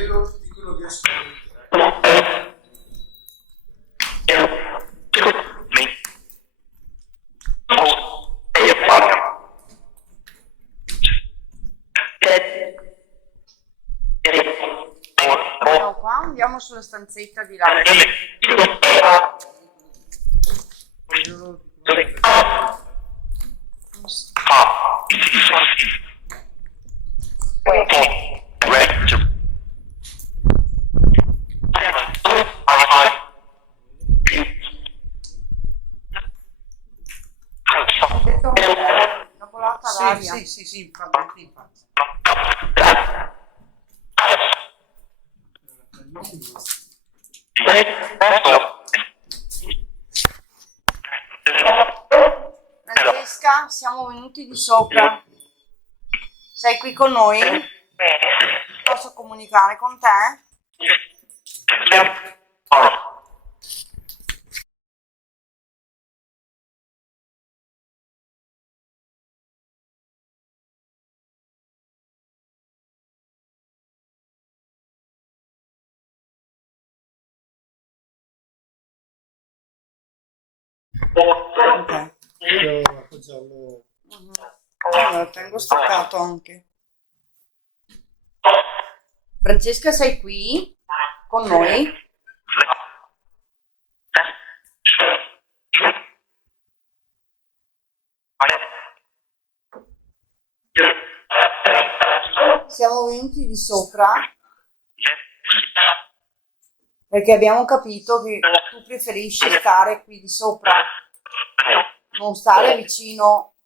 quello di quello che ascolti. No, qua andiamo sulla stanzetta di là. Una volata all'aria. Sì, infatti. Francesca, siamo venuti di sopra. Sei qui con noi? Posso comunicare con te? Ok. Io appoggiarlo. Allora, tengo staccato anche. Francesca, sei qui con noi? Siamo venuti di sopra perché abbiamo capito che tu preferisci stare qui di sopra, non stare vicino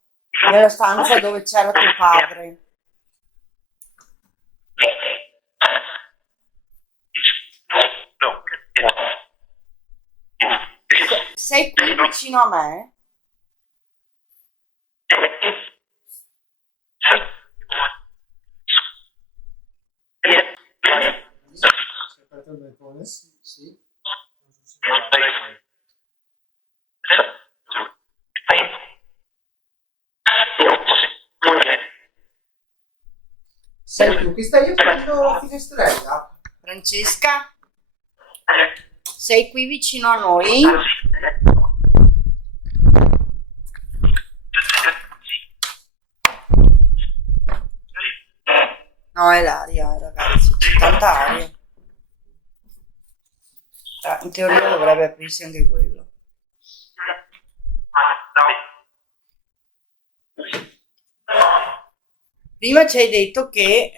nella stanza dove c'era tuo padre. Sei qui vicino a me? Sei aperto il balcone? Sì. Sei tu che stai aprendo la finestrella? Francesca? Sei qui vicino a noi? No, è l'aria, ragazzi, c'è tanta aria. In teoria dovrebbe aprirsi anche quello. Prima ci hai detto che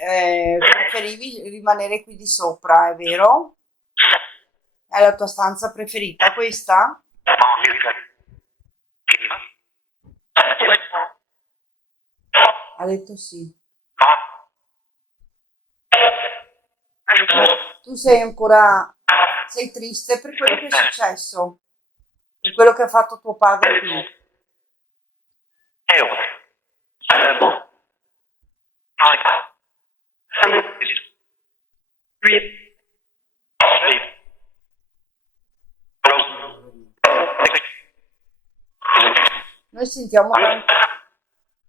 preferivi rimanere qui di sopra, è vero? È la tua stanza preferita questa? Ha detto sì. Tu sei triste per quello che è successo, per quello che ha fatto tuo padre qui. Noi sentiamo tanto.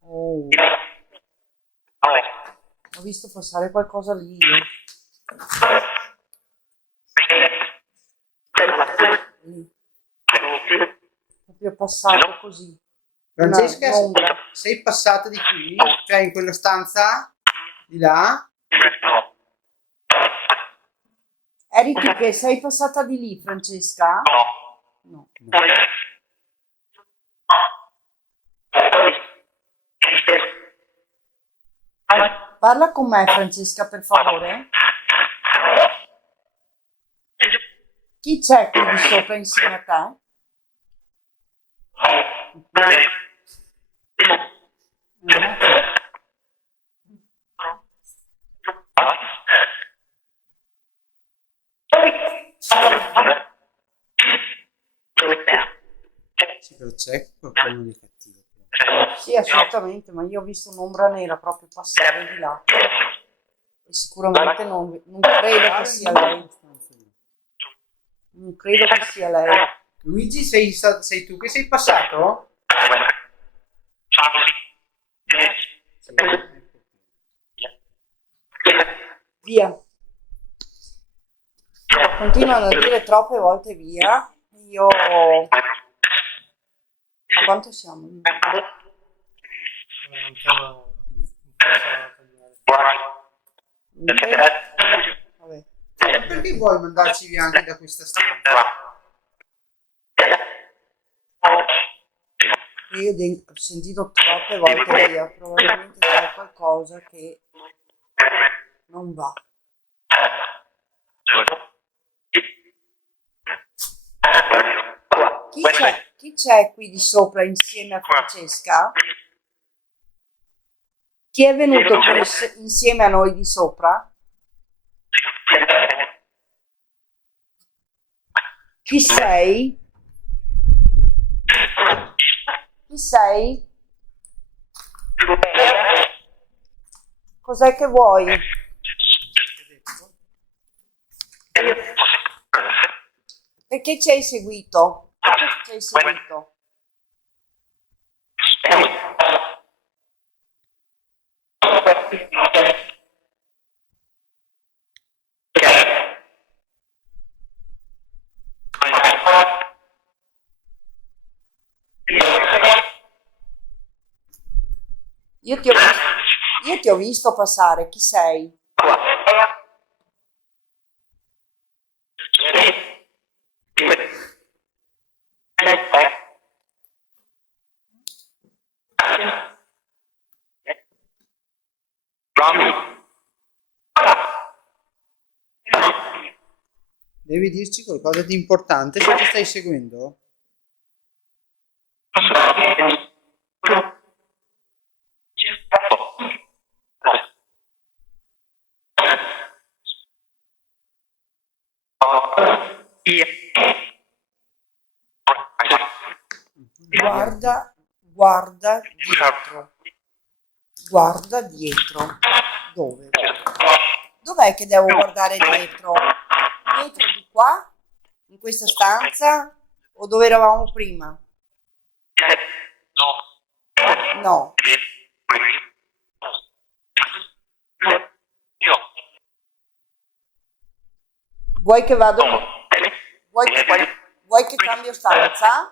Oh, ho visto passare qualcosa lì. Proprio passato così. Francesca, Un'ombra. sei passata di qui? Cioè in quella stanza? Di là? Eri tu che sei passata di lì, Francesca? No. Parla con me, Francesca, per favore. Chi c'è qui di sopra insieme a te? Sì, però c'è qualcuno di cattivo. Sì, assolutamente, ma io ho visto un'ombra nera proprio passare di là. E sicuramente non credo che sia lei. Non credo che sia lei. Luigi, sei tu che sei passato? Via. continuano a dire troppe volte via. Io... A quanto siamo? Vabbè. Perché vuoi mandarci via anche da questa stanza? Io ho sentito troppe volte via, probabilmente c'è qualcosa che non va. Chi c'è qui di sopra insieme a Francesca? Chi è venuto qui insieme a noi di sopra? Chi sei? Chi sei? Cos'è che vuoi? Perché ci hai seguito? Perché ci hai seguito? Io ti ho visto passare, chi sei? Devi dirci qualcosa di importante se ti stai seguendo? Guarda dietro. Guarda dietro. Dove? Dov'è che devo guardare dietro? Dietro di qua? In questa stanza? O dove eravamo prima? No. Vuoi che vado? Vuoi che cambio stanza?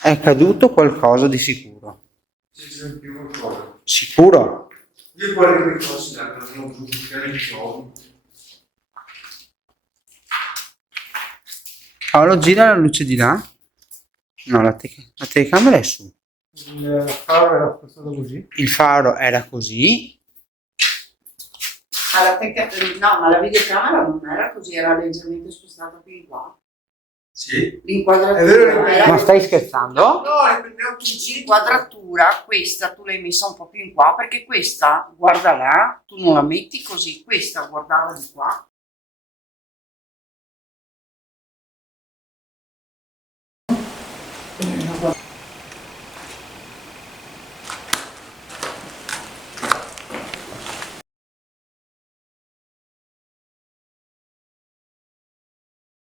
È caduto qualcosa di sicuro. Sicuro? Io guardo le cose da non ho giudicare i soldi. Paolo, gira la luce di là. No, la telecamera è su. Il faro era spostato così. Il faro era così. No, ma la videocamera non era così, era leggermente spostata più in qua. Sì. L'inquadratura È vero, era... Ma stai scherzando? No, è neanche L'inquadratura, questa tu l'hai messa un po' più in qua, perché questa, guarda là, tu non la metti così, questa guardava di qua.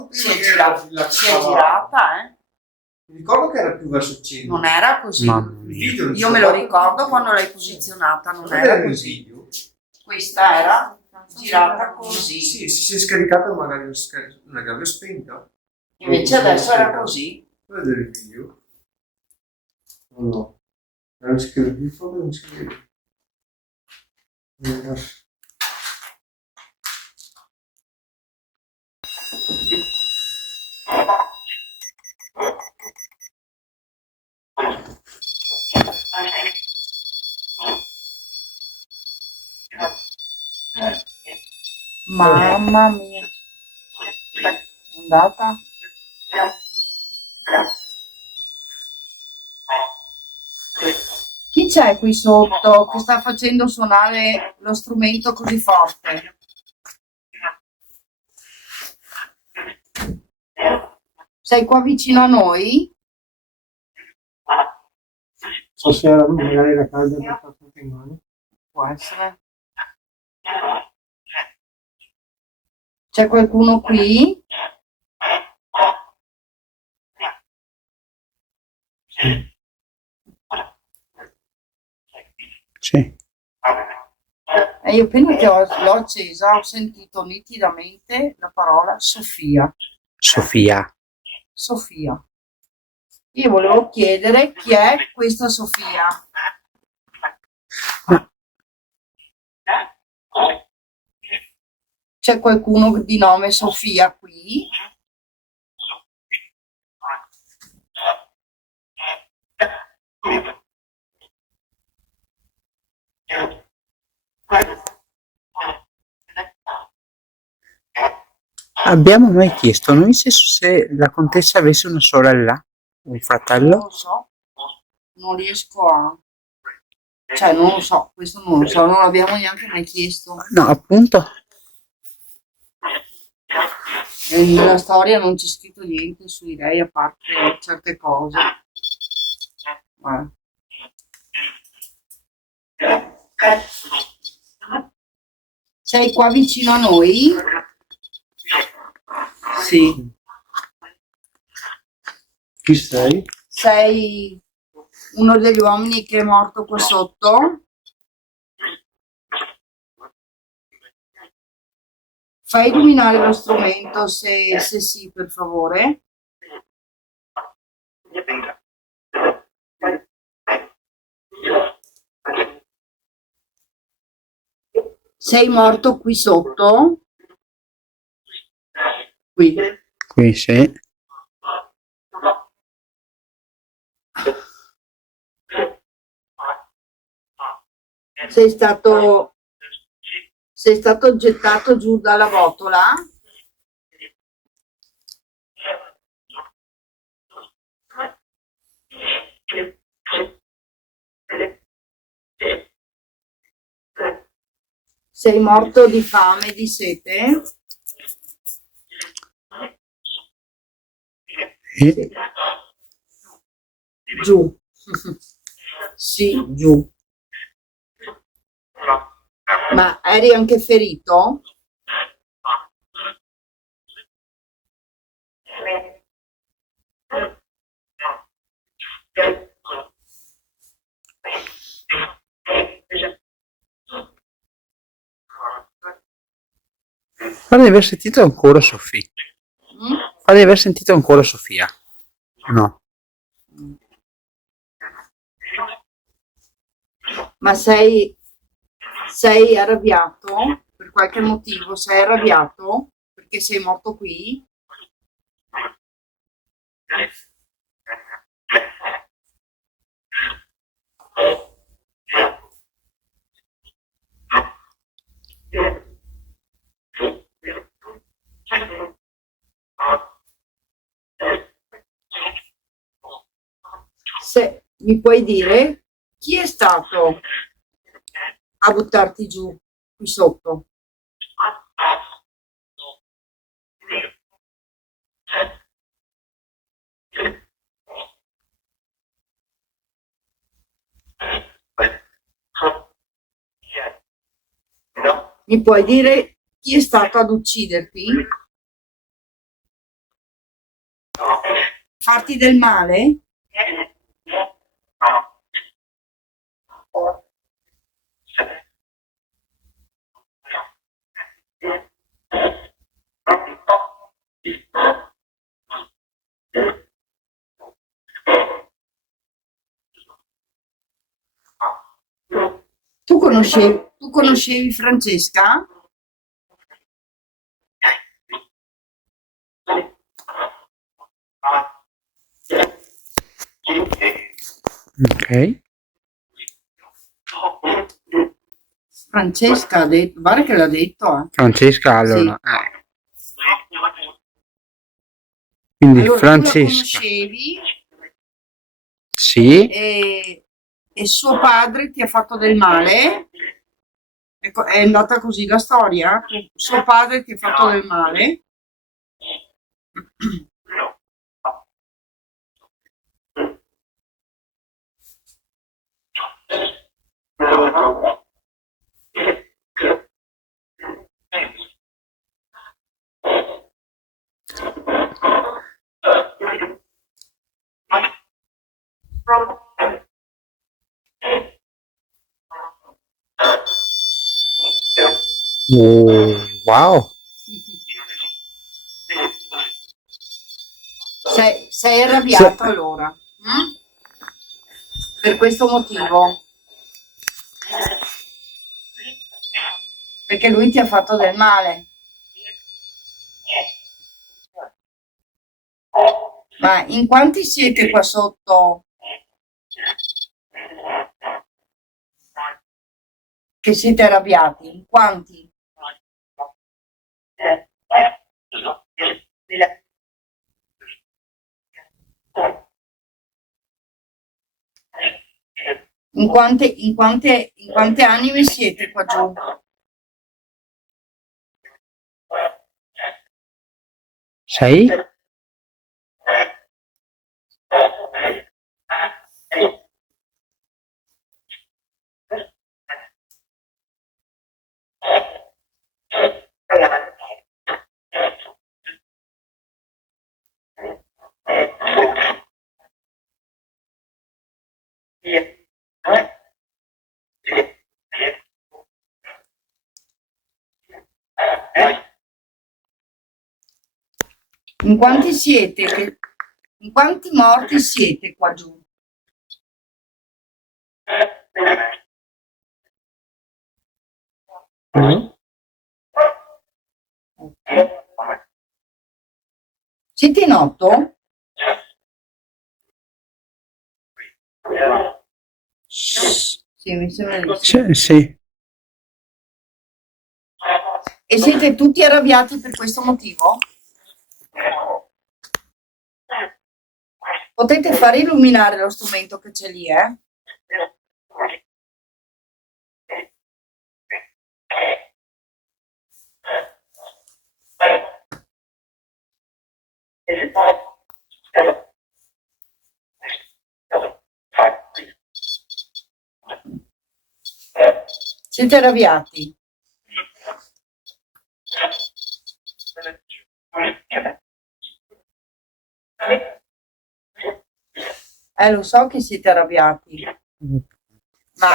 Si è girata, eh? Mi ricordo che era più verso il centro. Non era così. Mamma Il mia. video Io me lo ricordo quando l'hai posizionata, non era così. Video. Questa era girata così. Sì, si è scaricata magari una chiave spenta. Invece adesso era così. Puoi vedere il video? No, no. Era scritto di foto, non si vede. Mamma mia. È andata? Chi c'è qui sotto che sta facendo suonare lo strumento così forte? Sei qua vicino a noi? Stasera magari la calda per far tutto in mano. Può essere. C'è qualcuno qui? Sì. E io appena che l'ho accesa ho sentito nitidamente la parola Sofia. Sofia. Sofia. Io volevo chiedere chi è questa Sofia. C'è qualcuno di nome Sofia qui? Abbiamo mai chiesto noi se la contessa avesse una sorella, un Non fratello? lo so, non riesco a... Cioè, non lo so, questo non lo so, non l'abbiamo neanche mai chiesto. No, appunto. E nella storia non c'è scritto niente su di lei, a parte certe cose. Guarda. Sei qua vicino a noi? Sì. Chi sei? Sei uno degli uomini che è morto qua sotto? Fai illuminare lo strumento se sì, per favore. Sei morto qui sotto? Qui. Qui sì. Sei stato gettato giù dalla botola? Sei morto di fame, di sete? Sì. Giù. Sì, giù. Ma eri anche ferito? Pare di aver sentito ancora Sofia. Mm? Pare di aver sentito ancora Sofia. No. Ma sei arrabbiato? Per qualche motivo sei arrabbiato? Perché sei morto qui? Se mi puoi dire chi è stato a buttarti giù qui sotto? Mi puoi dire chi è stato ad ucciderti? Farti del male? Tu conoscevi Francesca? Ok. Francesca ha detto, guarda che l'ha detto. Francesca allora. Sì. Quindi Allora, tu la Francesca. conoscevi Sì. e suo padre ti ha fatto del male? Ecco, è andata così la storia? Suo padre ti ha fatto del male? Wow. Sei arrabbiato allora? Mm? Per questo motivo? Perché lui ti ha fatto del male. Ma in quanti siete qua sotto che siete arrabbiati? In quanti? In quante anime siete qua giù? Sei? In quanti siete? In quanti morti siete qua giù? Mm. Siete in 8? Sì, mi sembra di sì. Sì. E siete tutti arrabbiati per questo motivo? Potete far illuminare lo strumento che c'è lì, eh? Siete arrabbiati? Lo so che siete arrabbiati, ma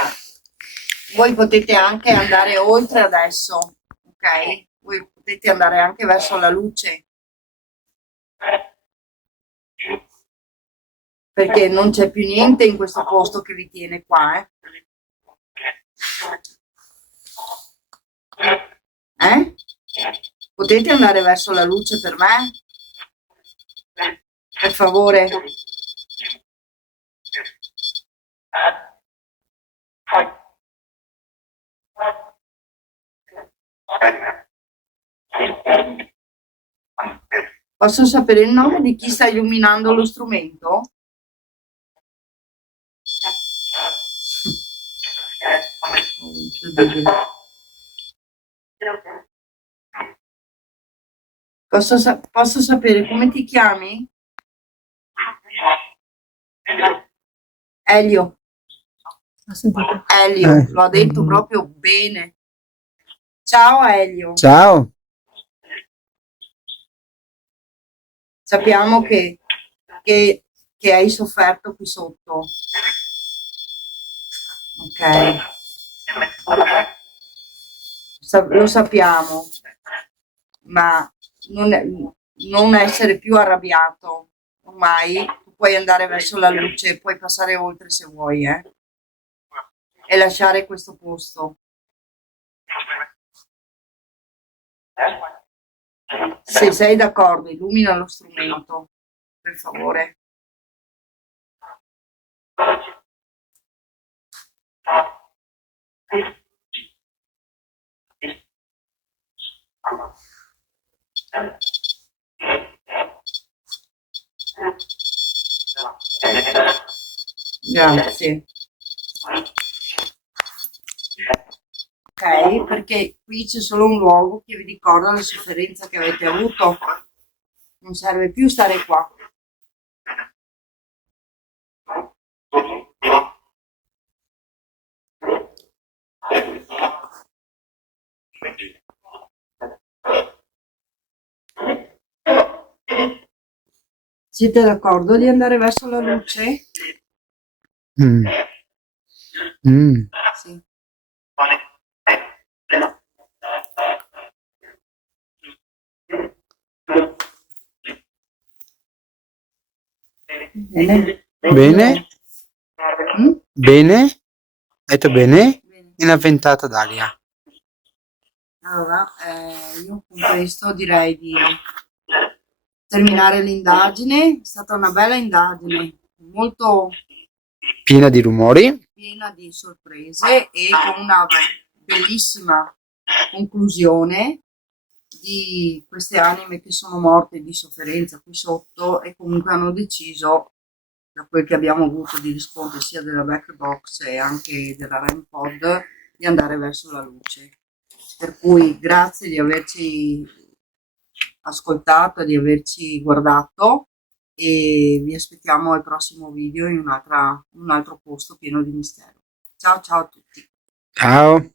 voi potete anche andare oltre adesso, ok? Voi potete andare anche verso la luce, perché non c'è più niente in questo posto che vi tiene qua, eh? Eh? Potete andare verso la luce per me? Per favore? Posso sapere il nome di chi sta illuminando lo strumento? Posso sapere come ti chiami? Elio. Elio, l'ho detto proprio bene. Ciao Elio. Ciao. Sappiamo che hai sofferto qui sotto. Ok. Lo sappiamo, ma non essere più arrabbiato. Ormai tu puoi andare verso la luce, puoi passare oltre se vuoi, e lasciare questo posto. Se sei d'accordo, illumina lo strumento, per favore. Grazie. Ok, perché qui c'è solo un luogo che vi ricorda la sofferenza che avete avuto. Non serve più stare qua. Siete d'accordo di andare verso la luce? Mm. Mm. Sì. Bene. Bene? Mm? Bene? Hai detto bene? Bene. Una ventata d'aria. Allora, io con questo direi di terminare l'indagine. È stata una bella indagine, molto Piena di rumori. piena di sorprese e con una bellissima conclusione di queste anime che sono morte di sofferenza qui sotto e comunque hanno deciso, da quel che abbiamo avuto di riscontri sia della back box e anche della REM pod, di andare verso la luce. Per cui grazie di averci ascoltato, di averci guardato e vi aspettiamo al prossimo video in un altro posto pieno di mistero. Ciao ciao a tutti. Ciao.